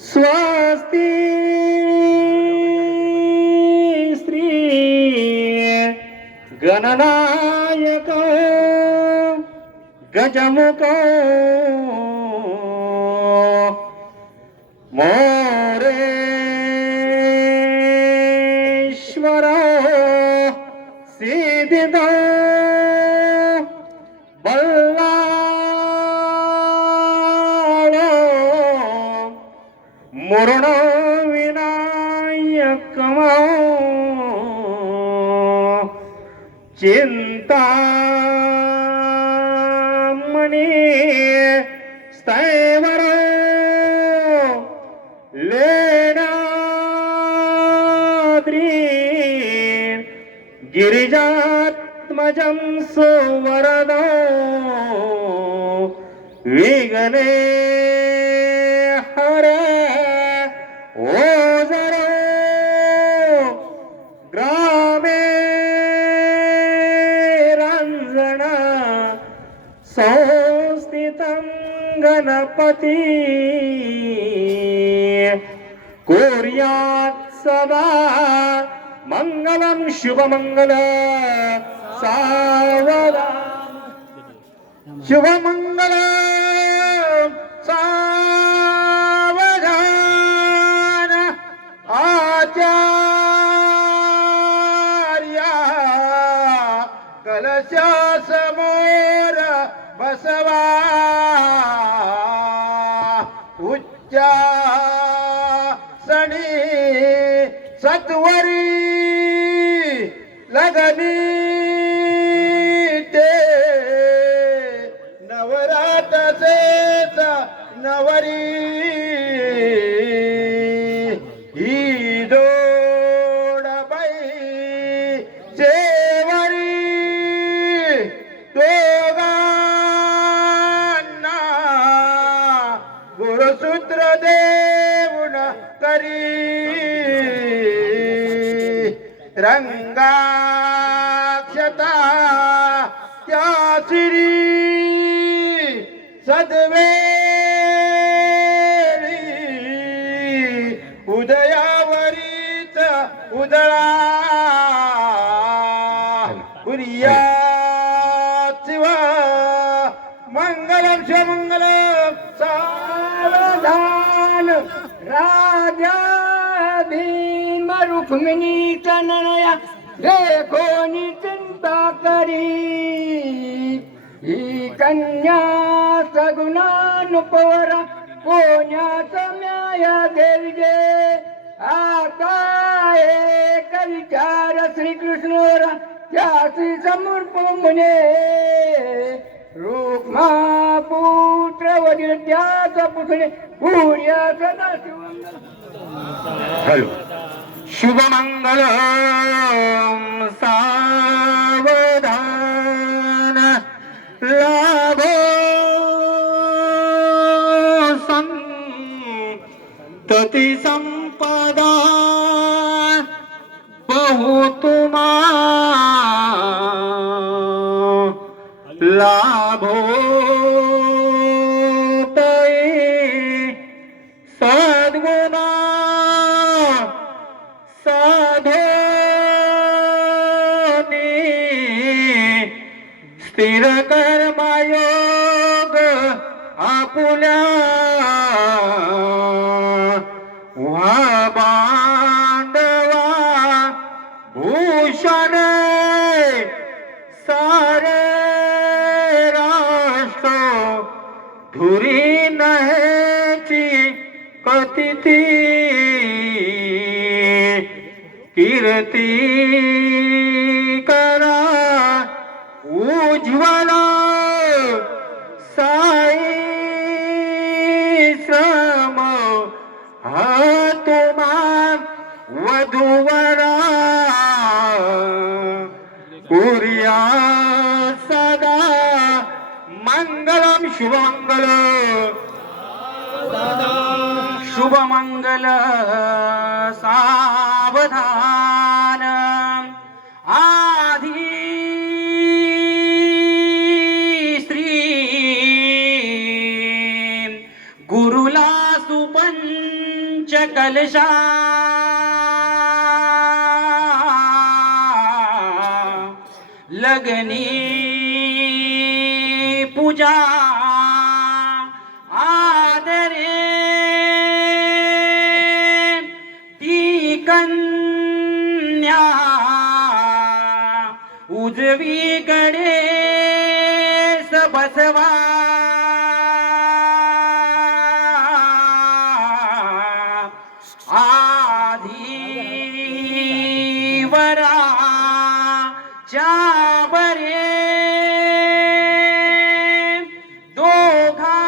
स्वस्ति स्त्री गणनायक गजमुख मोरेश्वर सिद्ध मुरण विनायक चिंता चिंतामणी स्थैवर लेणाद्री गिरिजात्मजं सुवरद। विघ्ने गणपती. कुर्यात् सदा मङ्गलं शुभमङ्गल सावदा. शुभमङ्गल सावधान आचार्या कलशा उच्चा सणी सत्वरी लगनी ते नवरात्र नवरी गुरुसूत्र देऊन करी। रंगाक्षता राजा भीम रुक्मिणी कनया देखो नि चिंता करी ही कन्या सगुणानुपवर कोन्या सम्याया देवजे आता एक विचार श्री कृष्ण त्यासी समर्पण मुने रुक्मा पुत्र वडील त्याच पुतळे पुर्या हॅलो. शुभमंगल सावधान लाभो संतती संपदा बहु बहुतुमा लाभो तै सद्गुणा साधने स्थिर कर्मयोग आपुल्या कथिती कीर्ती करा उज्ज्वल साई श्रम हा वधुवरा वधूवरा कुर्या सदा मंगलम शुभमंगल शुभमङ्गल सावधान। आधी श्री गुरुला सुपञ्च कलशा। लगनी पूजा। कन्या उजवीकडे बसवा. आधी वरा बरे दोघांचे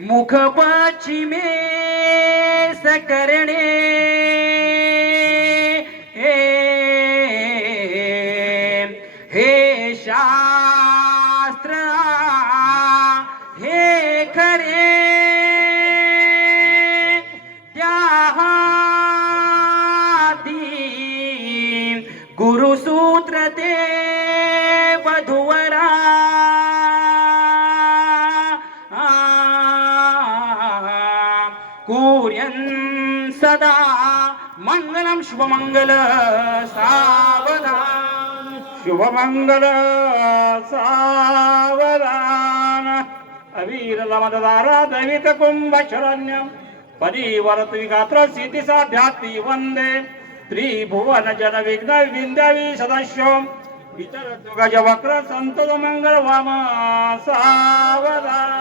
मुख लक्ष्मी सकरणे कुर्यन् सदा मङ्गलं शुभमङ्गल सावधान। शुभमङ्गल सावधान। अवीरलमदारा दैवित कुंभ शरण्यम विगात्र वन्दे। त्रिभुवन जन विघ्न विंध्यावी सदस्यम गज वक्र मंगल वाम सावधान।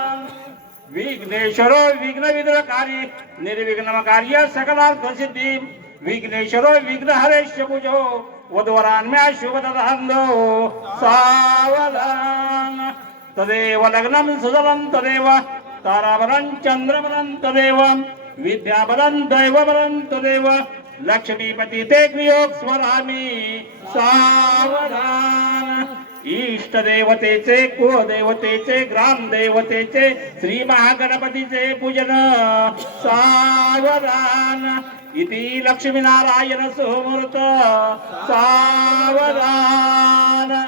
विघ्नेश्वर विघ्न विघ्नकारी निर्विघ्न कार्य सकलार्थ सिद्धी विघ्नेश्वर विघ्न हरेश पूजो वधवरान्म्या शुभ दधांदो सावधान। तदेव लग्नं सुजलं तदेव ताराबलं चंद्रबलं तदेव विद्याबलं दैवबलं तदेव लक्ष्मीपती ते क्रियोग स्वरामी। सावधान। इष्ट देवतेचे कुलदेवतेचे ग्रामदेवतेचे श्री महागणपतीचे पूजन. सावधान. इति लक्ष्मीनारायण सुमूर्त सावधान.